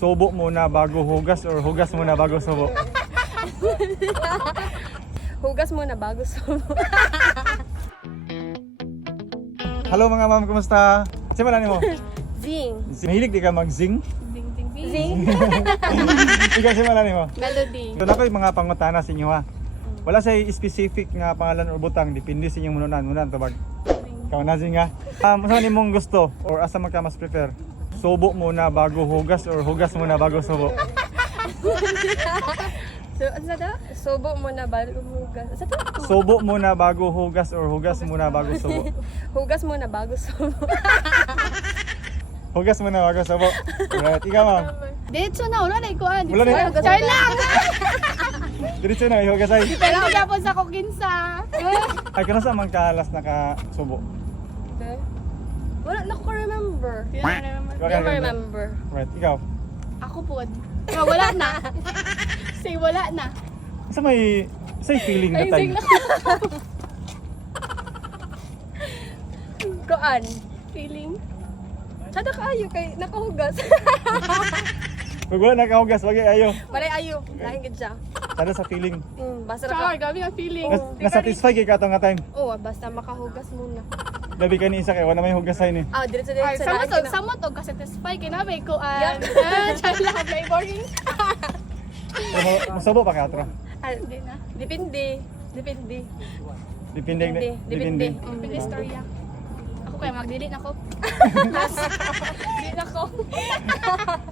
Subo muna bago hugas or hugas muna bago subo? Hugas muna bago subo. Hello mga ma'am, kumusta? Simulan mo. Zing. Mahilig di ka mag-zing? Zing. Ikaw simulan mo. Melody. Ito na ko yung mga pangutana sa inyo ha. Wala sa specific nga pangalan o butang, depende sa inyong mununan tubag. Ikaw na zing ha. Saan imong gusto or asa man ka mas prefer? Subo muna bago hugas or hugas muna bago subo? So, ano sa da? Subo muna bago hugas. Sa da? Subo muna bago hugas or hugas muna bago subo? Hugas muna bago subo. Hugas muna bago subo. Right, ikaw ma'am. Dito na, wala na ikuan. Wala na. Char lang! Diretso na, ihugas ay. Pero tapos ako kinsa. Ay, kano sa man kalas nakasubo? Wala na ko remember. Wala Never ka- remember. Right, ikaw. Ako po. Wala na. Say wala na. Sa may feeling na time. Koan. Feeling. Sada kaayo kay nakahugas. Pag wala nakahugas, wag ayo. Maray ayo. Lain gid siya. Sada sa feeling. Basta Char, naka gabi ang feeling. Na-satisfy kay ka nga time. Oh, basta makahugas muna. Labi ka ni isa kay wala may hugasay ni. Ah, diretso Ay, diretso. samot og ka-satisfy kinabay ko Yeah. Char lang, play boring. Musubo pa ka atro. Hindi na. Depende. Depende. Depende. Depende. Pwede storya. Ako kaya mag-delete ako. Delete ako.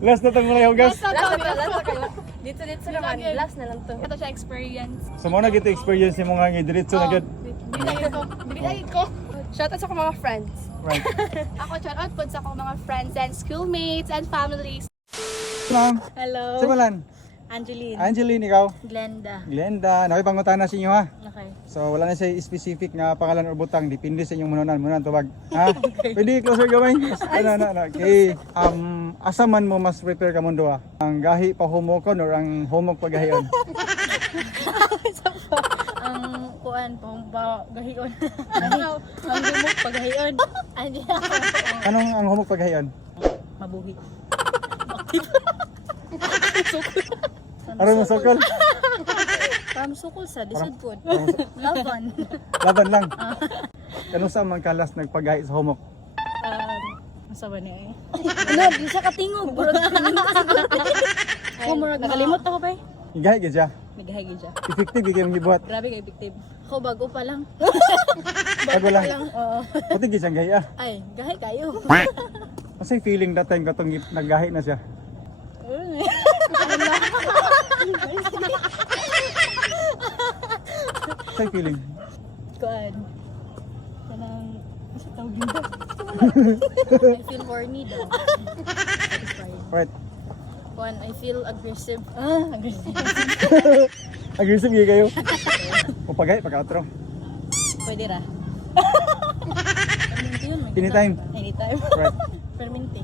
Last na tong mga hugas. Last na kayo. Dito naman. Last na lang to. Ito siya experience. So mo na gito experience ni mo nga nga diretso na gud. Delete ko. Delete ko. Shout out sa mga friends. Right. Ako shout out po sa akong mga friends and schoolmates and families. Ma'am, Hello, simulan. Angeline. Angeline, ikaw. Glenda. Glenda, nakipangutana sa inyo ha. Okay. So wala na sa specific nga pangalan o butang, depende sa inyong mununan tubag. Ha? Pwede closer gamay. Okay. Asa man mo mas prepare ka mundo ha? Ang gahi pa humokon or ang humok pagahion? Ang kuan pang gahion. Ang humok paghahion. Hindi ako. Anong ang humok pagahion? Mabuhi. Aron mo sokol? Parang sukol sa disod po. Laban. Laban lang. Kano sa man kalas nagpagahi sa humok? Masa ba niya eh? Ano, di siya katingog. Murag nakalimot ako ba eh? Igahi gid siya. Nagahagi siya. Effective gyud gibuhat. Grabe kay effective. Ako bago pa lang. Bago lang. Oo. Pati gid siyang gahi ah. Ay, gahi kayo. Kasi feeling that time katong naggahi na siya. Say feeling. Kuan. Kanang sa tawag dito. I feel horny daw. Satisfying. Right. Kuan, I feel aggressive. Aggressive. Aggressive gyud kayo. O pagahi pagka-outro. Pwede ra. Perminti yun. Anytime. Anytime. Right. Perminti.